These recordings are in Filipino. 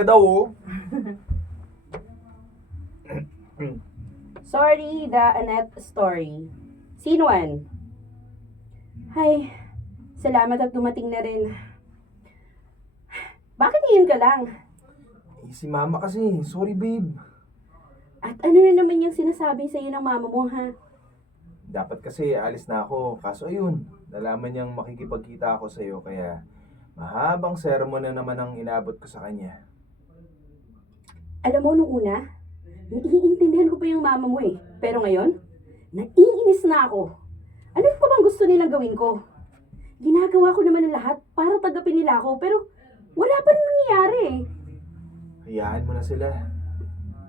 ka daw, oh. Sorry, the Annette story. Scene 1. Ay, salamat at dumating na rin. Bakit ngayon ka lang? Eh, si mama kasi. Sorry, babe. At ano na naman yung sinasabi sa'yo ng mama mo, ha? Dapat kasi alis na ako. Kaso ayun, nalaman niyang makikipagkita ako sa'yo. Kaya mahabang sermon na naman ang inabot ko sa kanya. Alam mo, nung una, naiintindihan ko pa yung mama mo eh. Pero ngayon, naiinis na ako. Ano pa bang gusto nilang gawin ko? Ginagawa ko naman ang lahat para tagapin nila ako, pero wala pa rin nangyayari eh. Hayaan mo na sila.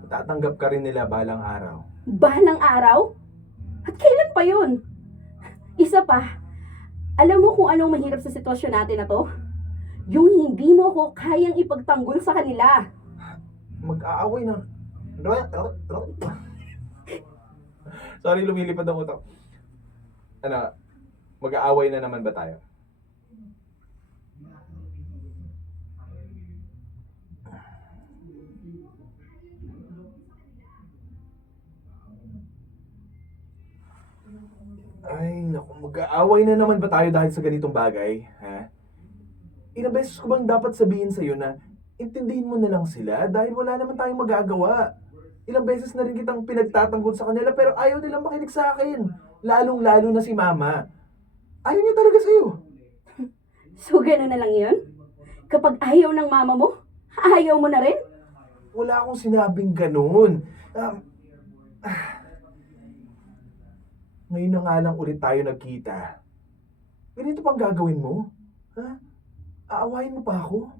Matatanggap ka rin nila balang araw. Balang araw? At kailan pa yun? Isa pa, alam mo kung anong mahirap sa sitwasyon natin na to? Yung hindi mo ko kayang ipagtanggol sa kanila. Mag-aaway na. Sorry, lumilipad ang utak. Ano, mag-aaway na naman ba tayo? Ay, naku, mag-aaway na naman ba tayo dahil sa ganitong bagay? Ha? Ilang beses ko bang dapat sabihin sa'yo na intindihin mo na lang sila dahil wala naman tayong magagawa. Ilang beses na rin kitang pinagtatanggol sa kanila pero ayaw nilang makinig sa akin. Lalong-lalo na si mama. Ayaw niya talaga sa'yo. So gano'n na lang yun? Kapag ayaw ng mama mo, ayaw mo na rin? Wala akong sinabing ganun. Ngayon na nga lang ulit tayo nagkita. Ganito pang gagawin mo? Ha? Aawayin mo pa ako?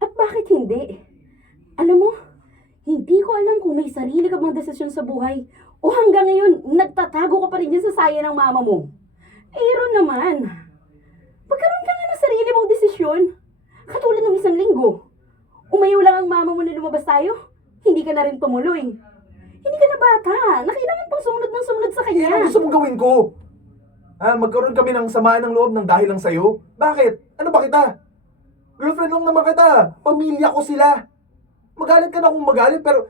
At bakit hindi? Alam mo, hindi ko alam kung may sarili ka bang desisyon sa buhay o hanggang ngayon, nagtatago ka pa rin dyan sa saya ng mama mo. Aaron naman, pagkaroon ka nga ng sarili mong desisyon. Katulad ng isang linggo. Umayaw lang ang mama mo na lumabas tayo, hindi ka na rin tumuloy. Hindi ka na bata, na kailangan pang sumunod ng sumunod sa kanya. Ano gusto mong gawin ko? Magkaroon kami ng samaan ng loob ng dahil lang sa'yo? Bakit? Ano ba kita? Girlfriend lang naman kita. Pamilya ko sila. Magalit ka na kung magalit pero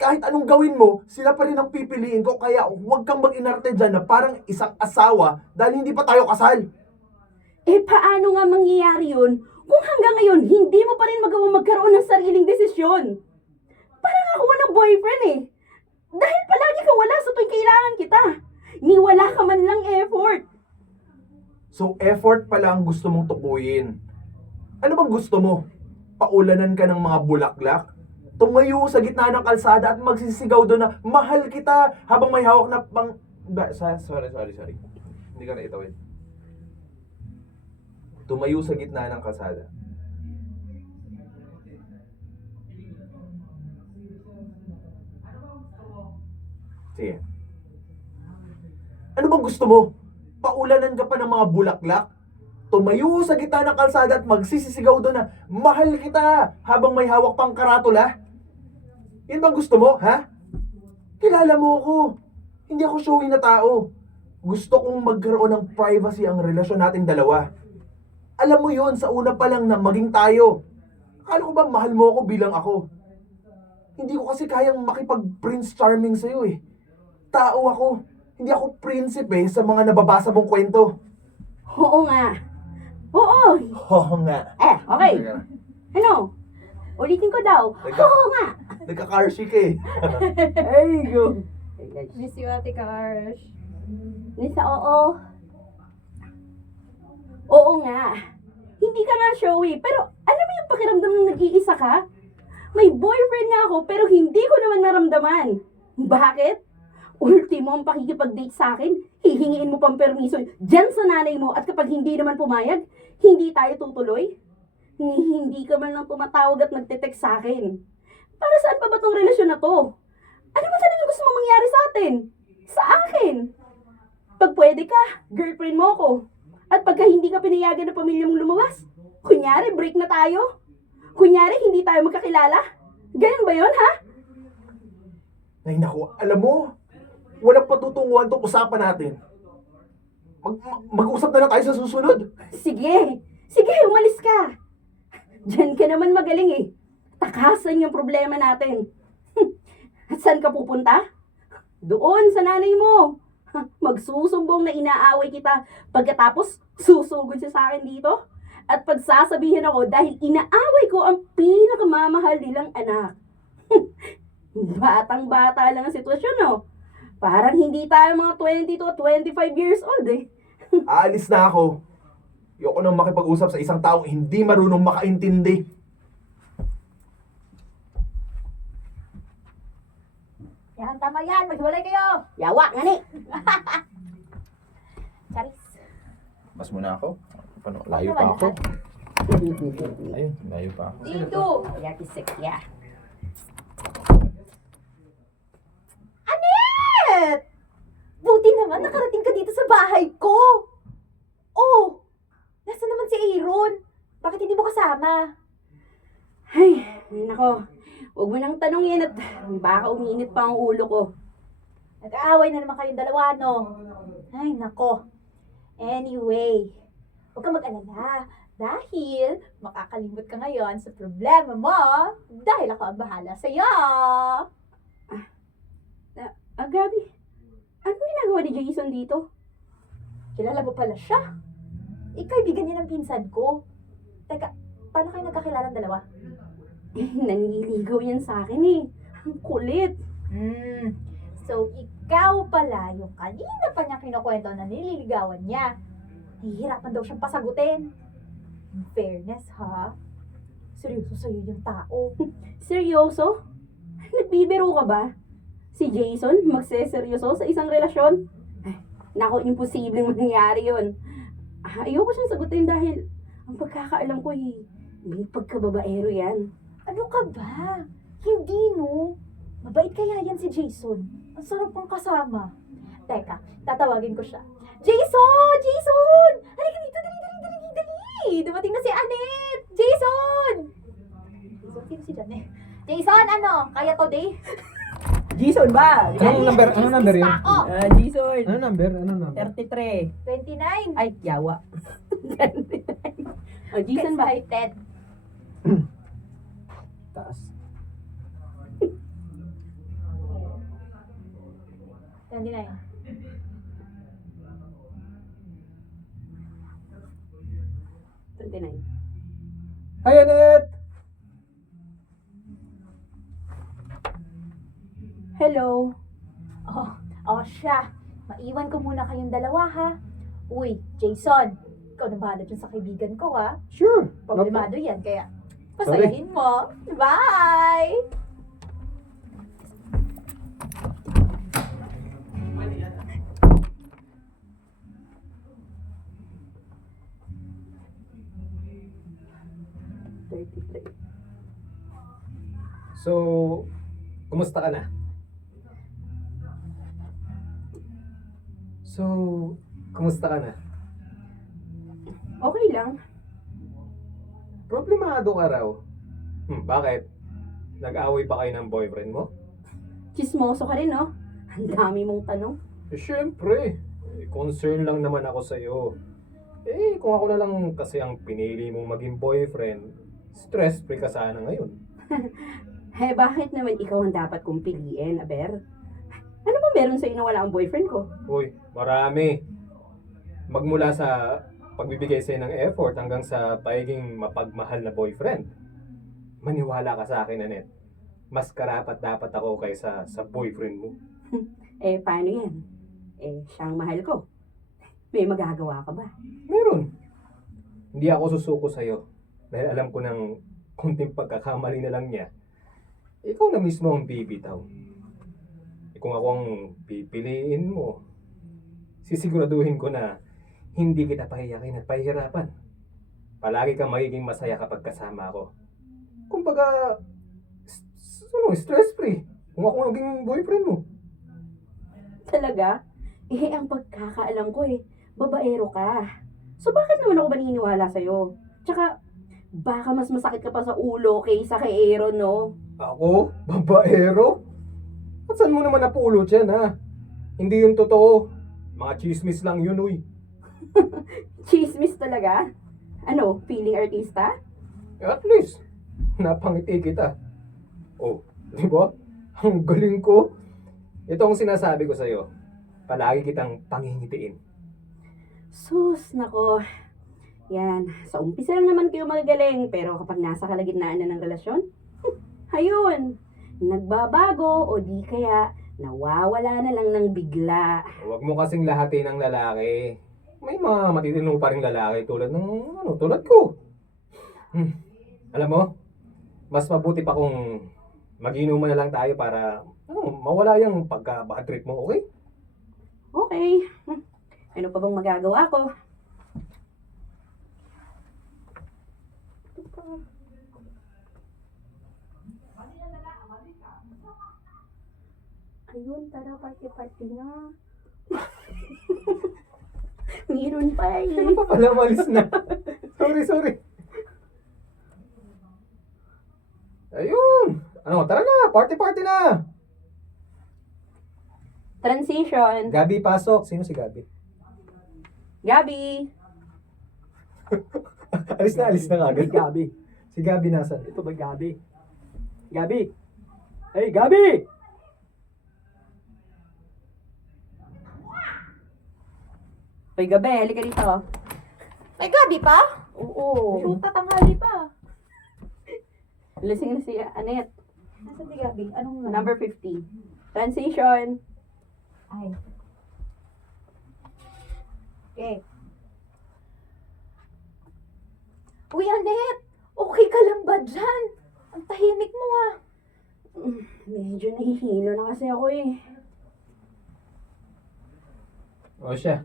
kahit anong gawin mo, sila pa rin ang pipiliin ko. Kaya huwag kang mag-inarte dyan na parang isang asawa dahil hindi pa tayo kasal. Eh paano nga mangyayari yun kung hanggang ngayon hindi mo pa rin magawang magkaroon ng sariling desisyon? Parang ako ng boyfriend eh. Dahil palagi kang wala sa tuwing kailangan kita. Ni wala ka man lang effort. So effort pala ang gusto mong tukuyin. Ano bang gusto mo? Paulanan ka ng mga bulaklak? Tumayo sa gitna ng kalsada at magsisigaw doon na mahal kita habang may hawak na pang... Sorry. Hindi ka na itawid. Tumayo sa gitna ng kalsada. Sige. Ano bang gusto mo? Paulanan ka pa ng mga bulaklak? Tumayo sa gitna ng kalsada at magsisisigaw doon na mahal kita habang may hawak pang karatula? Yan bang gusto mo, ha? Kilala mo ako. Hindi ako showy na tao. Gusto kong magkaroon ng privacy ang relasyon nating dalawa. Alam mo yon sa una pa lang na maging tayo. Akala ko ba mahal mo ako bilang ako? Hindi ko kasi kayang makipag-Prince Charming sa'yo eh. Tao ako. Hindi ako prinsipe sa mga nababasa mong kwento. Oo nga. Oo. Oo nga. Okay. Ano? Ulitin ko daw. Oo nga. Nagka-car-chic eh. There you go. Miss you, Ate Karsh. Lisa, oo. Oo nga. Hindi ka nga showy, pero alam mo yung pakiramdam ng nag-iisa ka? May boyfriend nga ako, pero hindi ko naman naramdaman. Bakit? Ultimo ang pakikipag-date sa akin, hihingiin mo pang permiso dyan sa nanay mo at kapag hindi naman pumayag, hindi tayo tutuloy? Hindi ka man lang tumatawag at nagte-text sa akin. Para saan pa ba tong relasyon na to? Ano ba talaga gusto mo mangyari sa atin? Sa akin? Pag pwede ka, girlfriend mo ko. At pagka hindi ka pinayagan ng pamilya mong lumabas, kunyari break na tayo. Kunyari hindi tayo magkakilala. Ganun ba yun, ha? Ay naku, alam mo, walang patutunguhan tong usapan natin. Mag-usap na lang tayo sa susunod. Sige, umalis ka. Diyan ka naman magaling eh. takasan yung problema natin. At saan ka pupunta? Doon sa nanay mo. Magsusumbong na inaaway kita, pagkatapos susugod siya sa akin dito. At pagsasabihin ako dahil inaaway ko ang pinakamamahal nilang anak. Batang-bata lang ang sitwasyon, no? Parang hindi tayo mga 20 to 25 years old eh. Aalis na ako. Ayoko nang makipag-usap sa isang taong hindi marunong makaintindi. Yan, tama yan. Maghiwalay kayo. Yawa, ngani! Charis. Mas muna ako. Paano? Layo pa ako. Ayun, layo pa ako. Dito. Yakisek, ya. Anet! Buti naman nakarating ka dito sa bahay ko. Oh, nasa naman si Aaron? Bakit hindi mo kasama? Ay, nako. Huwag mo nang tanongin at baka umiinit pa ang ulo ko. Nag-aaway na naman kayong dalawa, no? Ay, nako. Anyway, huwag kang mag-alala. Dahil makakalimot ka ngayon sa problema mo dahil ako ang bahala sa'yo. Gabi, ano ginagawa ni Jason dito? Kilala mo pala siya. Ikaibigan niya ng pinsan ko. Teka, paano kayo nagkakilalang dalawa? Nanliligaw yan sa akin eh. Ang kulit. So, ikaw pala yung kanina pa niya kinukwento na nililigawan niya. Nahihirapan daw siyang pasagutin. In fairness, ha? Seryoso sa'yo yung tao. Seryoso? Nagbibiro ka ba? Si Jason magseseryoso sa isang relasyon? Ay, naku, imposibleng mangyari yun. Ayoko siyang sagutin dahil ang pagkakaalam ko eh, may pagkababaero yan. Ano ka ba? Hindi, no? Mabait kaya yan si Jason. Ang sarap pang kasama. Teka, tatawagin ko siya. Jason! Jason! Halika dito, dali! Dumating na si Annette! Jason! Jason, sino si Janet? Jason, ano? Kaya to, day? Jason ba? Anong number yun? Ako! Jason. Ano number? 33. 29. Ay, yawa. Jason ba? Excited. Taas. 29. Hi, Annette! Hello. Siya. Maiwan ko muna kayong dalawa, ha? Uy, Jason. Ikaw na bahala dyan sa kaibigan ko, ha? Sure. Problemado yan, kaya pasayahin mo. Bye! So, kumusta ka na? Okay lang. Problemado ka raw. Bakit? Nag-away pa kayo ng boyfriend mo? Chismoso ka rin, no? Ang dami mong tanong. Siyempre. Concern lang naman ako sa'yo. Kung ako na lang kasi ang pinili mong maging boyfriend, stress-free ka sana ngayon. Bakit naman ikaw ang dapat kong piliin, Aber? Ano ba meron sa'yo na wala ang boyfriend ko? Uy, marami. Magmula sa pagbibigay sa'yo ng effort hanggang sa pagiging mapagmahal na boyfriend. Maniwala ka sa akin, Annette. Mas karapat dapat ako kaysa sa boyfriend mo. Paano yan? Siyang mahal ko. May magagawa ka ba? Meron. Hindi ako susuko sa'yo. Dahil alam ko ng kunting pagkakamali na lang niya, ikaw na mismo ang bibitaw. Kung ako ang pipiliin mo, sisiguraduhin ko na hindi kita pahiyakin at pahihirapan. Palagi kang magiging masaya kapag kasama ako. Kumbaga, stress-free. Kung ako naging boyfriend mo. Talaga? Ang pagkakaalam ko babaero ka. So bakit naman ako maniniwala sa'yo? Tsaka, baka mas masakit ka pa sa ulo kaysa kay Aaron, no? Ako? Babaero? At saan mo naman napulot yan, ha? Hindi yun totoo. Mga chismis lang yun, uy. Chismis talaga? Ano, feeling artista? At least, napangiti kita. Oh, di ba? Ang galing ko. Ito ang sinasabi ko sa'yo. Palagi kitang pangingitiin. Sus, nako. Yan, sa umpisa lang naman kayo magagaling, pero kapag nasa kalagitnaan na ng relasyon, ayun, nagbabago o di kaya nawawala na lang ng bigla. Huwag mo kasing lahatin ng lalaki. May mga matitino pa rin lalaki tulad ng, tulad ko. Alam mo, mas mabuti pa kung mag-inuman na lang tayo para mawala yung pagka-bad trip mo, okay? Okay, ano pa bang magagawa ko? Ayun, tara, party-party na. Meron pa eh. Ano pa pala, malis na. Sorry. Ayun. Ano, tara na, party na. Transition. Gabi, pasok. Sino si Gabi? Gabi. alis na agad. Gabi. Si Gabi nasan? Ito ba Gabi? Gabi! Hey, Gabi! Hoy, Gabi, halika dito. May gabi pa? Oo. Shoot, tatanghali pa. Lasing na si Annette. Nasaan si Gabi? Anong Number 50. Transition. Ay. Okay. Uy, Annette! Okay ka lang ba dyan? Ang tahimik mo ah. Medyo nahihilo na kasi ako eh. O siya.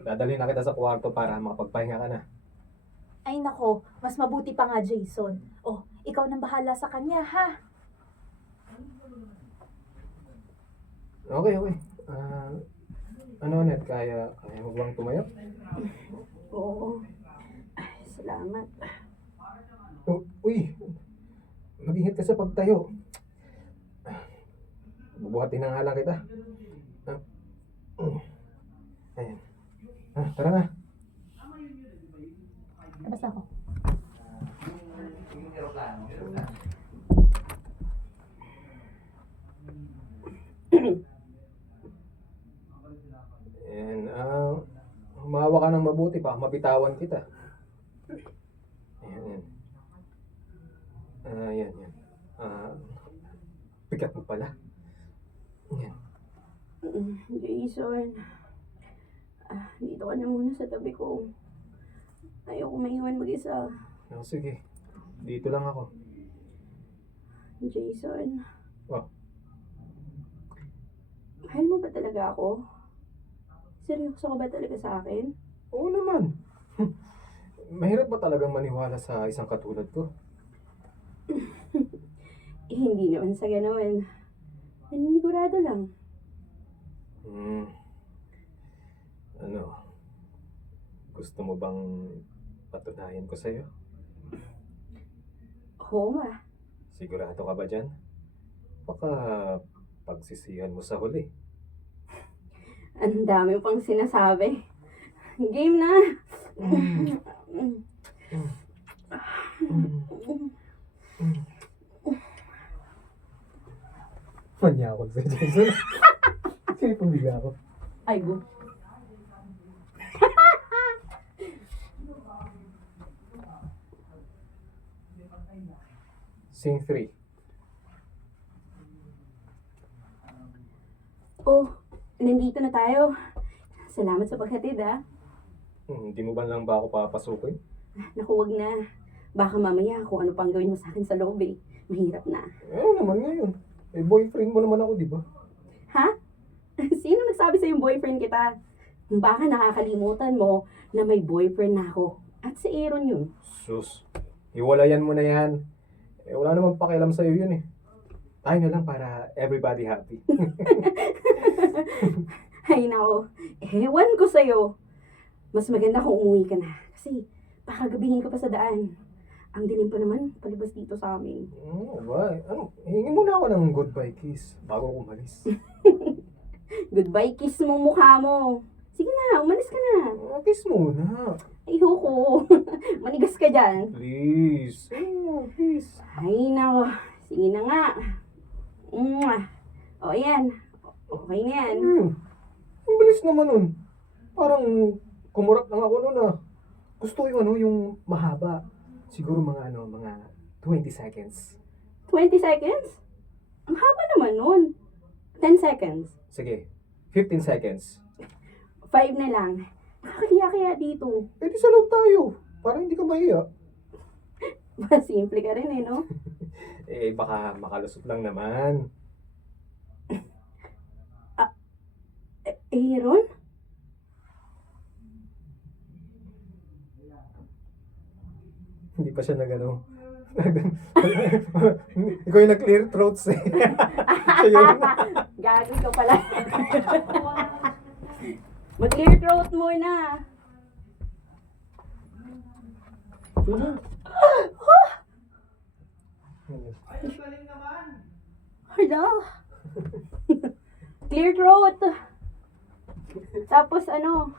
Dadalhin na kita sa kwarto para makapagpahinga ka na. Ay nako, mas mabuti pa nga Jason. Oh, ikaw nang bahala sa kanya ha. Okay. Ano, Net? Kaya mo bang tumayo? Oo. Ay, salamat. Uy, mag-ingat ka sa pagtayo. Bubuhatin na nga lang kita. Ayan. Tara na. Labas na ako. And, humawa ka ng mabuti pa, mabitawan kita. Ayan. Yan. Bigat mo pala. Ayan. Jason. Dito ka na muna sa tabi ko. Ayoko maiwan mag-isa. Sige. Dito lang ako. Jason. Oh. Mahal mo ba talaga ako? Seryoso ka ba talaga sa akin? Oo naman. Mahirap ba talagang maniwala sa isang katulad ko? Hindi naman sa ganoon. Naninigurado lang. Ano? Gusto mo bang patunayan ko sa'yo? Oo ma. Sigurado ka ba dyan? Baka pagsisihan mo sa huli. Ang dami pang sinasabi. Game na! Manyakot sa Jason. Sige, pumila ako. Ay, go. Scene 3. Oh, nandito na tayo. Salamat sa paghatid ah. Hindi mo ba lang ba ako papasukin? Naku, wag na. Baka mamaya kung ano pang gawin mo sa akin sa loob eh. Mahirap na. Naman ngayon. Boyfriend mo naman ako, di ba? Ha? Sino nagsabi sa yung boyfriend kita? Baka nakakalimutan mo na may boyfriend na ako. At si Aaron yun. Sus, hiwalayan mo na yan. Wala namang pakialam sa'yo yun eh. Tayo na lang para everybody happy. Ay nako, ewan ko sa'yo. Mas maganda kung umuwi ka na. Kasi baka gabihin ka pa sa daan. Ang dilim pa naman, palibas dito sa amin. Ba? Hingi muna ako ng goodbye kiss bago ako umalis. Goodbye kiss mo mukha mo. Sige na, umalis ka na. Kiss muna. Ayoko. Manigas ka dyan. Please. Please. Ay, nako. Sige na nga. Mwah. O, yan. Okay na yan. Ang bilis naman nun. Parang kumurap lang ako nun ah. Gusto ko yung yung mahaba. Siguro mga 20 seconds. 20 seconds? Ang haba naman nun. 10 seconds. Sige, 15 seconds. 5 na lang. Nakakahiya kaya dito. Eh di sa loob tayo. Parang hindi ka mahiya. Simple ka rin eh, no? Eh baka makalusot lang naman. Aaron? Hindi pa siya nagano. Ikaw yung nag-clear throats eh. Siya yun. Gago ka pala. Mag-clear throat muna. Hala. Clear throat. Tapos ano?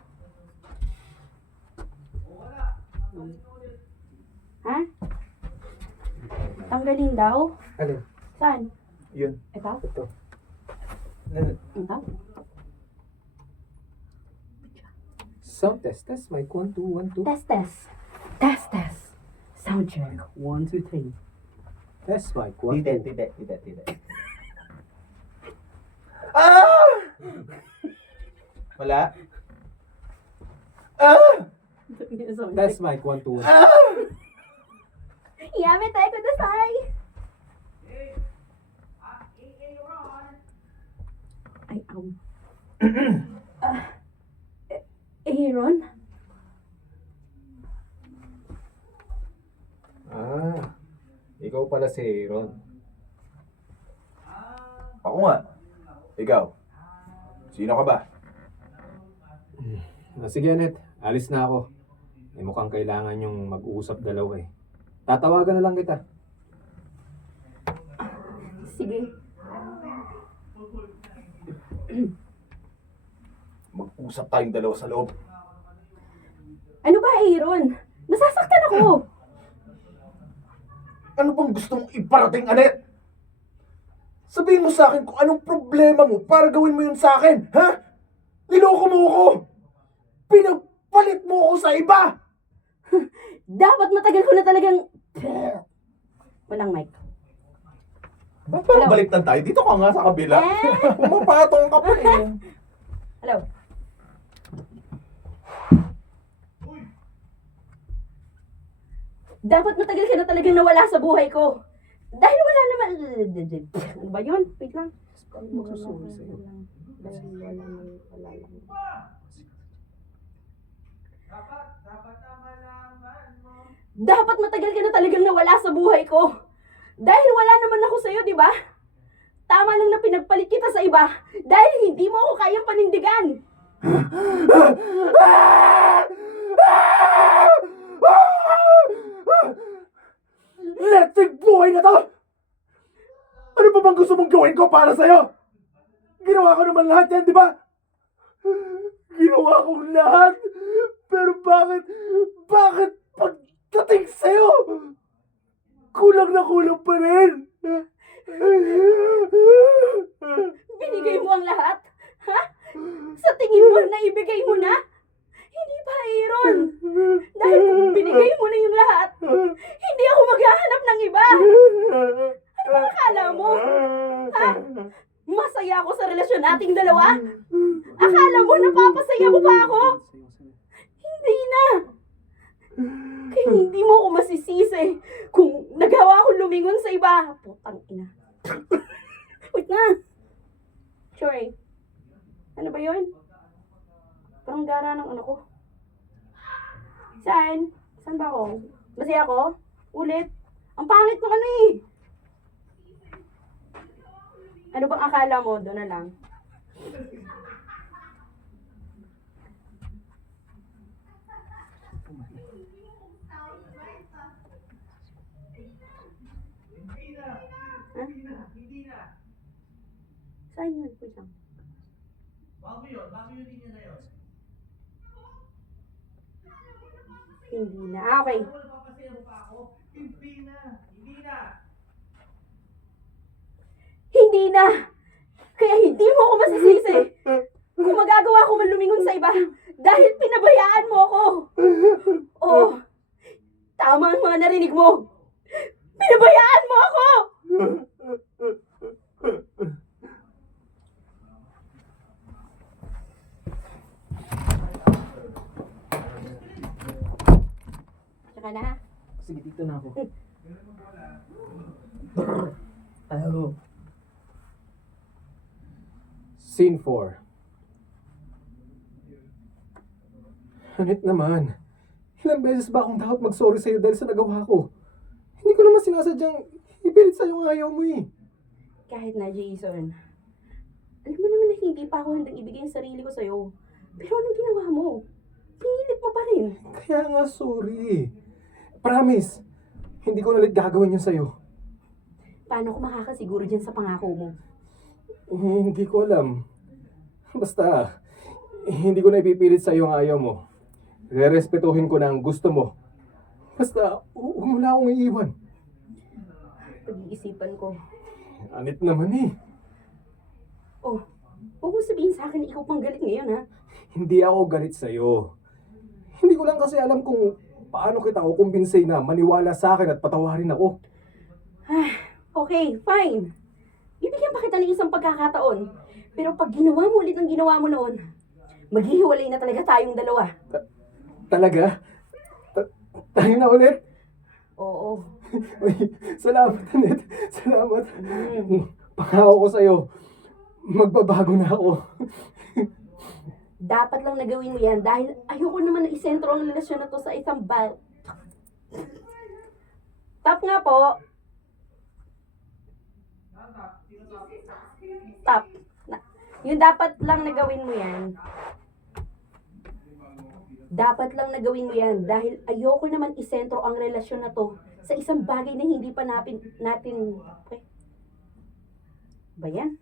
Ha? Tanggalin daw? Alin? Saan? Yun. Ito? Ito. Ito? Sound test. Test. Mic 1, 2, 1, 2. Test, test. Test, test. Sound check. 1, 2, 3. Test mic 1. Tite. Ah! Wala? Ah! Test mic 1, 2, 1. Yame tayo kudasay. Ay, Aaron? Ikaw pala si Aaron. Ako nga. Ikaw. Sino ka ba? Sige, Anet. Alis na ako. Eh, mukhang kailangan yung mag-uusap dalawa eh. Tatawagan na lang kita. Sige. Mag-usap tayong dalawa sa loob. Ano ba, Aaron? Nasasaktan ako. Ano bang gusto mong iparating, Anet? Sabihin mo sa akin kung anong problema mo para gawin mo yun sa akin, ha? Niloko mo ako! Pinagpalit mo ako sa iba! Dapat matagal ko na talagang... Walang mic. Ba't parang Hello? baliktad tayo? Dito ka nga sa kabila. Eh? Pumapatong ka pa eh. Hello? Dapat matagal ka na talagang nawala sa buhay ko. Dahil wala naman... Ano ba yun? Wait lang. Magsusuwi sa'yo. Dapat matagal ka na talagang nawala sa buhay ko. Dahil wala naman ako sa'yo, di ba? Tama lang na pinagpalit kita sa iba dahil hindi mo ako kayang panindigan. Electric buhay na to! Ano pa bang gusto mong gawin ko para sa'yo? Ginawa ko naman lahat yan, di ba? Ginawa kong lahat! Pero bakit pagdating sa'yo? Kulang na kulang pa rin! Binigay mo ang lahat? Ha? Sa tingin mo na ibigay mo na? Hindi pa, Aaron. Dahil kung binigay mo na yung lahat, hindi ako maghahanap ng iba. Ano ba akala mo? Ha? Masaya ako sa relasyon nating dalawa? Akala mo napapasaya mo pa ako? Hindi na. Kaya hindi mo ako masisisi kung nagawa akong lumingon sa iba. Putang ina. Wait na. Sure. Ano ba yun? Parang gara ng ano ko. Saan? Saan ba ako? Masaya ako? Ulit? Ang pangit ng ano eh. Ano bang akala mo? Doon na lang. Saan yun? Wait lang. Bago yun din yun na yun. Hindi na. Ah, okay. Hindi na! Kaya hindi mo ako masisisi kung magagawa ko man lumingon sa iba dahil pinabayaan mo ako. Oh, tama ang mga narinig mo. Pinabayaan mo ako! Tsaka na ha. Sige, dito na ako. Ayaw. Scene 4. Hanit naman. Ilang beses ba akong dapat mag-sorry sa'yo dahil sa nagawa ko? Hindi ko naman sinasadyang ipilit sa'yo ang ayaw mo eh. Kahit na, Jason. Alam mo naman na hindi pa ako handang ibigay ang sarili ko sa'yo. Pero anong ginawa mo? Pinilit mo pa rin. Kaya nga sorry. Promise, hindi ko ulit gagawin yun sa'yo. Paano ko makakasiguro dyan sa pangako mo? Hindi ko alam. Basta, hindi ko na ipipilit sa'yo ang ayaw mo. Rerespetuhin ko na ang gusto mo. Basta, huwag mo na akong iiwan. Pag-iisipan ko. Anit naman eh. Oh, huwag mo sabihin sa akin na ikaw pang galit ngayon, ha? Hindi ako galit sa'yo. Hindi ko lang kasi alam kung paano kita kukumbinsin na maniwala sa akin at patawarin ako. Okay, fine. Bibigyan pa kita ng isang pagkakataon. Pero pag ginawa mo ulit ang ginawa mo noon, maghihiwalay na talaga tayong dalawa. Talaga? Tayo na ulit? Oo. Uy, salamat, Anit. Salamat. Mm. Pangako ko sa'yo, magbabago na ako. Dapat lang nagawin mo yan dahil ayoko naman na isentro ang relasyon na to sa isang Tap nga po. Tap. Yung dapat lang nagawin mo yan. Dapat lang nagawin mo yan dahil ayoko naman isentro ang relasyon na to sa isang bagay na hindi pa natin okay? Ba yan?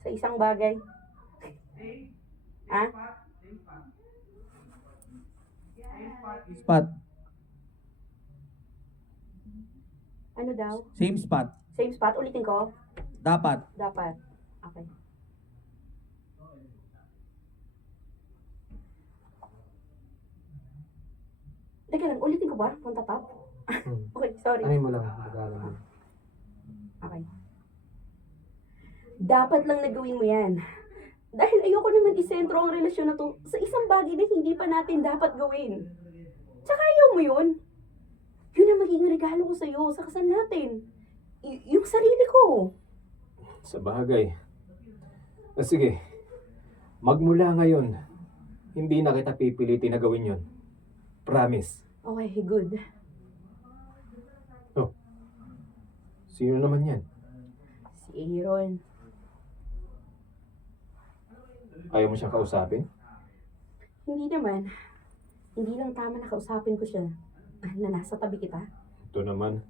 Sa isang bagay. Ha? Spot. Ano daw? Same spot. Same spot? Ulitin ko? Dapat. Dapat. Okay. Teka lang, ulitin ko ba? Punta top? Okay, sorry. Ano mo lang, magalang mo. Okay. Dapat lang nagawin mo yan. Dahil ayoko naman isentro ang relasyon na to sa isang bagay na hindi pa natin dapat gawin. Tsaka ayaw mo yun. Yun ang magiging regalo ko sa'yo sa kasal natin. Yung sarili ko. Sa bagay. Sige, magmula ngayon, hindi na kita pipilitin na gawin yun. Promise. Okay, good. Sino naman yan? Si Aaron. Ayaw mo siyang kausapin? Hindi naman. Hindi lang tama na kausapin ko siya na nasa tabi kita. Ito naman.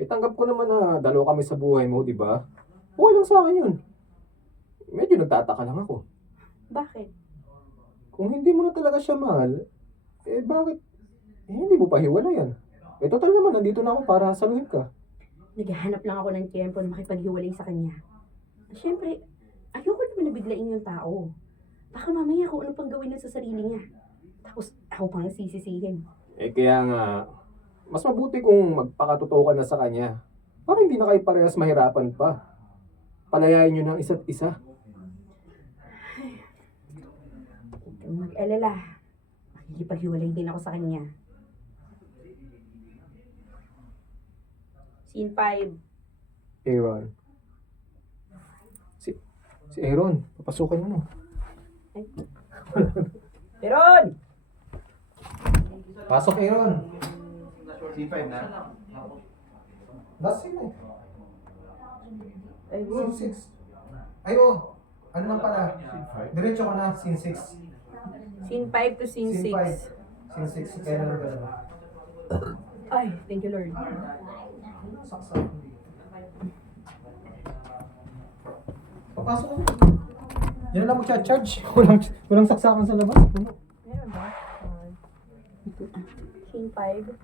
Tanggap ko naman na dalawa kami sa buhay mo, di ba? Okay lang sa akin yun. Medyo nagtataka lang ako. Bakit? Kung hindi mo na talaga siya mahal, bakit? Hindi mo pa hiwalayan. Total naman, nandito na ako para saluhin ka. Naghahanap lang ako ng tiyempo na makipaghiwalay sa kanya. Siyempre, ayoko naman na biglain yung tao. Baka mamaya kung ano pang gawin nun sa sarili niya. Tapos ako pang sisisihin. Kaya nga, mas mabuti kung magpakatotoo ka na sa kanya. Para hindi na kayo parehas mahirapan pa. Palayain nyo ng isa't isa. Huwag kang mag-alala. Makikipaghiwalay din ako sa kanya. Scene 5. Aaron. Si Aaron, papasukan mo na. Aaron! Pasok, Aaron. C5 na? Last scene eh. Ay, Scene 6. Ayo, ano man pala? Diretso ka na, scene 6. Scene 5 to scene 6. Scene 6, kaya na ba? Ay, thank you Lord. Saksak. Papasok ka na. Yan na lang mag-charge. Walang saksakan sa labas. Meron ba? Scene 5.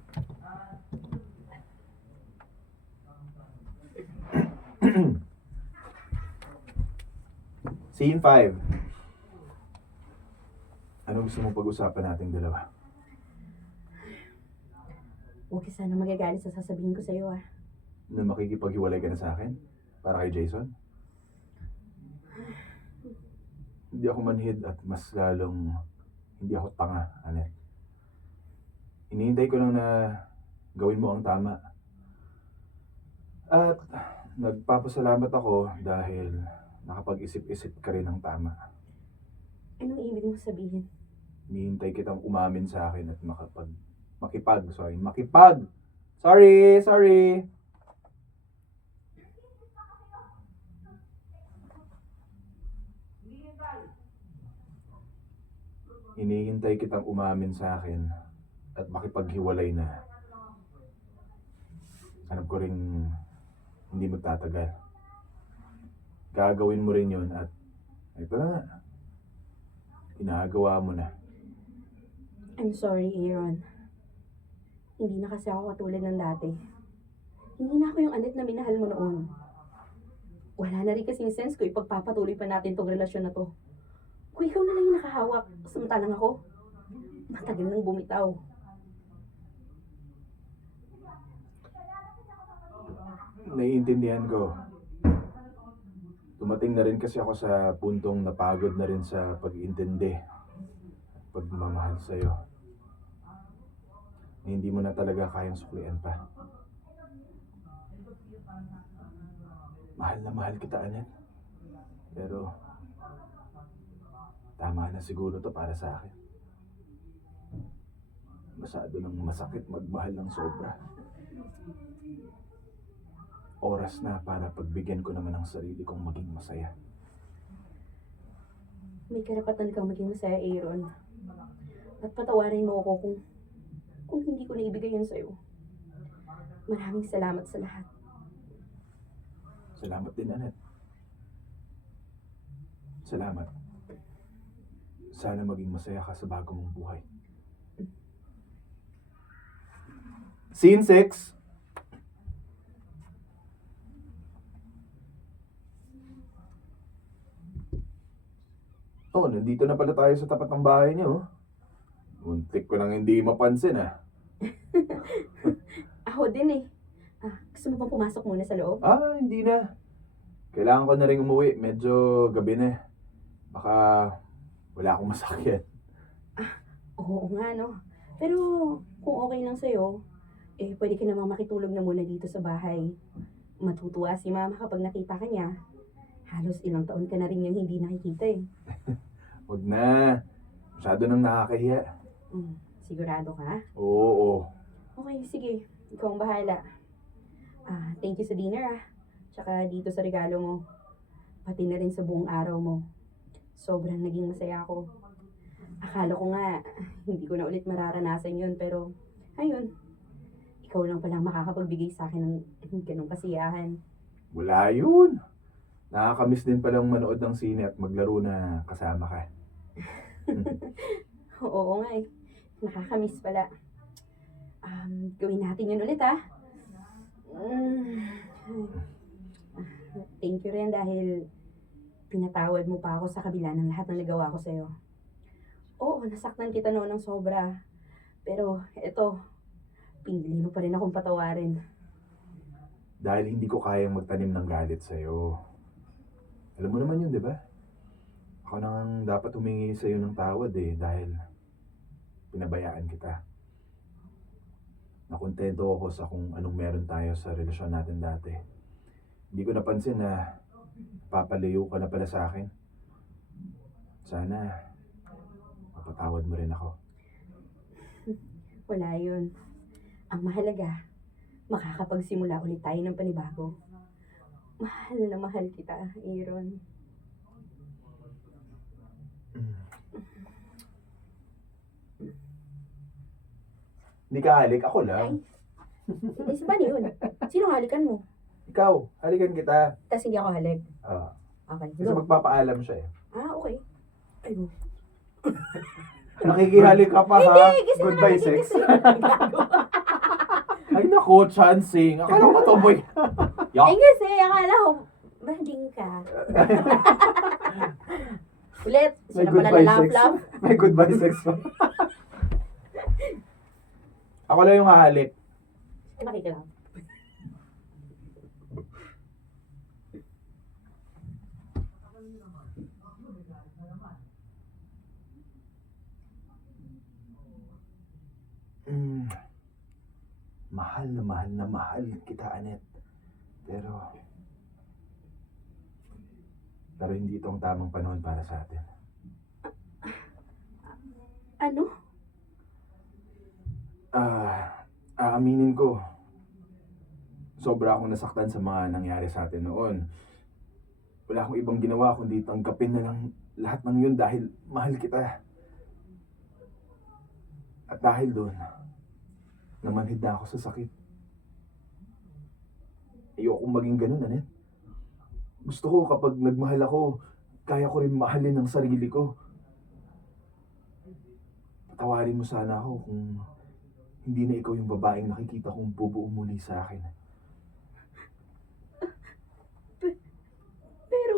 Scene 5. Anong gusto mong pag-usapan nating dalawa? Huwag ka sana magagalit sa sasabihin ko sa'yo ah. Na makikipaghiwalay ka na sa akin? Para kay Jason? Hindi ako manhid at mas lalong hindi ako tanga, Anet. Hinihintay ko lang na gawin mo ang tama. At nagpapasalamat ako dahil nakapag-isip-isip ka rin ng tama. Anong ibig mo sabihin? Hinihintay kitang umamin sa akin at makipag. Sorry. Hinihintay kitang umamin sa akin at makipaghiwalay na. Alam ko ring hindi magtatagal. Gagawin mo rin yun at ito na nga. Ginagawa mo na. I'm sorry, Aaron. Hindi na kasi ako katulad ng dati. Hindi na ako yung Anet na minahal mo noon. Wala na rin kasing sense ko ipagpapatuloy pa natin tong relasyon na to. Kung ikaw na lang yung nakahawak, samantalang ako, matagal nang bumitaw. Naiintindihan ko. Dumating na rin kasi ako sa puntong napagod na rin sa pag-intindi at pagmamahal sa'yo. Na hindi mo na talaga kayang suklian pa. Mahal na mahal kita, Anet. Pero tama na siguro to para sa akin. Masyado nang masakit magmahal ng sobra. Oras na para pagbigyan ko naman ang sarili kong maging masaya. May karapatan kang maging masaya, Aaron. At patawarin mo ako kung hindi ko naibigay yun sa'yo. Maraming salamat sa lahat. Salamat din, Anet. Salamat. Sana maging masaya ka sa bago mong buhay. Scene 6. Oh, nandito na pala tayo sa tapat ng bahay niyo. Muntik ko lang hindi mapansin ah. Ako din eh. Gusto mo bang pumasok muna sa loob? Hindi na. Kailangan ko na rin umuwi. Medyo gabi na. Baka wala akong masakyan. Oo nga, no? Pero kung okay lang sa'yo, pwede ka namang makitulog na muna dito sa bahay. Matutuwa si mama kapag nakita ka niya. Halos ilang taon ka na rin niyang hindi nakikita eh. Huwag na. Masyado nang nakakahiya. Sigurado ka? Oo. Okay, sige. Ikaw ang bahala. Thank you sa dinner Tsaka dito sa regalo mo. Pati na rin sa buong araw mo. Sobrang naging masaya ako. Akala ko nga, hindi ko na ulit mararanasan yun. Pero, ayun. Ikaw lang palang makakapagbigay sa akin ng ganong kasiyahan. Wala yun. Nakakamiss din palang manood ng sine at maglaro na kasama ka. Oo nga eh. Nakakamiss pala. Gawin natin yun ulit Thank you rin dahil pinatawad mo pa ako sa kabila ng lahat ng nagawa ko sa'yo. Oo, nasaktan kita noon ng sobra. Pero eto, pinili mo pa rin akong patawarin. Dahil hindi ko kayang magtanim ng galit sa'yo. Alam mo naman yun, di ba? Ako nang dapat humingi sa'yo ng tawad dahil pinabayaan kita. Nakontento ako sa kung anong meron tayo sa relasyon natin dati. Hindi ko napansin na papalayo ka na pala sa akin. Sana mapatawad mo rin ako. Wala yun. Ang mahalaga, makakapagsimula ulit tayo ng panibago. Mahal na mahal kita, Aaron. Hindi ka halik, ako lang. Si Bunny yun. Sino halikan mo? Ikaw, halikan kita. Tapos hindi ako halik. Ah, Okay, kasi go. magpapaalam siya eh. Okay. Ayun. Nakikihali ka pa, ha? Hindi, kasi Goodbye, nakikita sex. sila. Ay, nako, chancing. Akala ko tomboy. Yak. Eh kasi, akala ko, banding ka. Ulit, May sila pala goodbye sex. lalap-lap. May goodbye sex pa. Ako lang yung hahalik. Nakikilam. Mm. Mahal na mahal kita, Anet. Pero hindi ito ang tamang panahon para sa atin. Ano? Aaminin ko, sobra akong nasaktan sa mga nangyari sa atin noon. Wala akong ibang ginawa kundi tanggapin na lang lahat ng yun dahil mahal kita. At dahil doon, namanhid na ako sa sakit. Ayokong maging ganun, Anet. Gusto ko kapag nagmahal ako, kaya ko rin mahalin ang sarili ko. Patawarin mo sana ako kung hindi na ikaw yung babaeng nakikita kong bubuo muli sa akin. Pero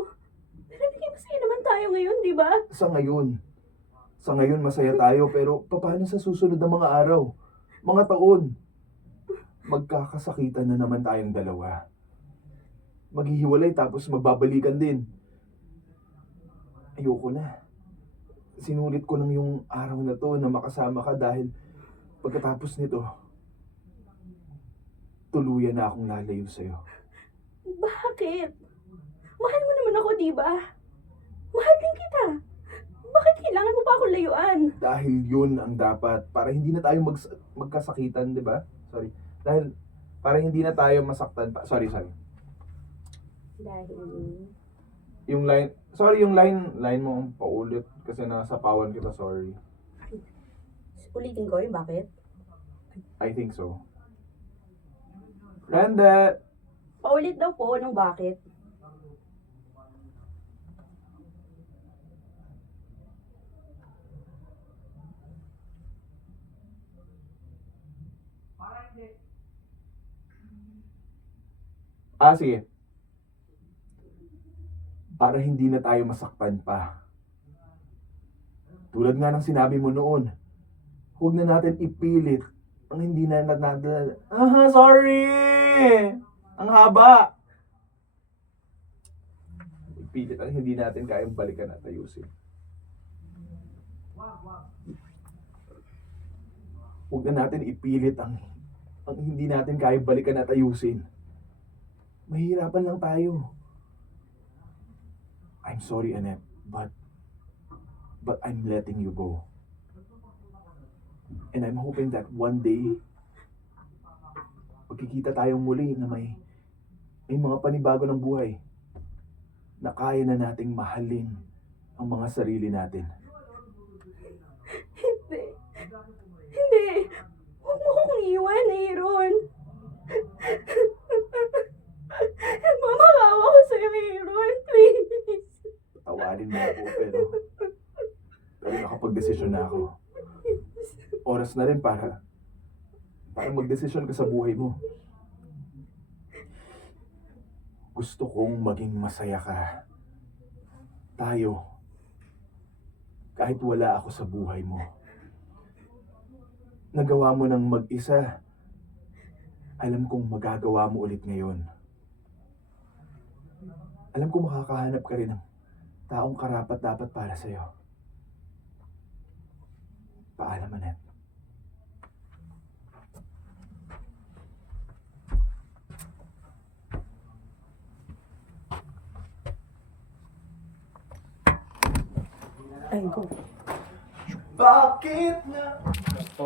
naging masaya naman tayo ngayon, di ba? Sa ngayon masaya tayo, pero paano sa susunod na mga araw, mga taon? Magkakasakitan na naman tayong dalawa. Maghihiwalay tapos magbabalikan din. Ayoko na. Sinulit ko lang yung araw na to na makasama ka dahil pagkatapos nito, tuluyan na akong lalayo sa'yo. Bakit? Mahal mo naman ako, di ba? Mahal din kita. Bakit kailangan mo pa akong layuan? Dahil yun ang dapat para hindi na tayo magkasakitan, di ba? Sorry. Dahil para hindi na tayo masaktan pa. Sorry. Dahil, Yung line mo ang paulit kasi nasapawan kita, sorry. Ulitin ko yung bakit? I think so. Brenda! Paulit daw po ng bakit. Sige. Para hindi na tayo masaktan pa. Tulad nga ng sinabi mo noon, huwag na natin ipilit ang hindi na natin... sorry! Ang haba! Ipilit ang hindi natin kayang balikan at ayusin. Huwag na natin ipilit ang hindi natin kayang balikan at ayusin. Mahihirapan lang tayo. I'm sorry, Anet, but I'm letting you go. And I'm hoping that one day, magkikita tayong muli na may mga panibago ng buhay na kaya na nating mahalin ang mga sarili natin. Hindi. Huwag mo akong iwan, Aaron. Mamakawa ko sa'yo, Aaron. Please. Tawarin mo ako, pero nakapag-desisyon na ako. Oras na rin para magdesisyon ka sa buhay mo. Gusto kong maging masaya ka. Tayo. Kahit wala ako sa buhay mo. Nagawa mo ng mag-isa. Alam kong magagawa mo ulit ngayon. Alam kong makakahanap ka rin ng taong karapat-dapat para sa'yo. Paalam, Anet. Ay, go. Bakit na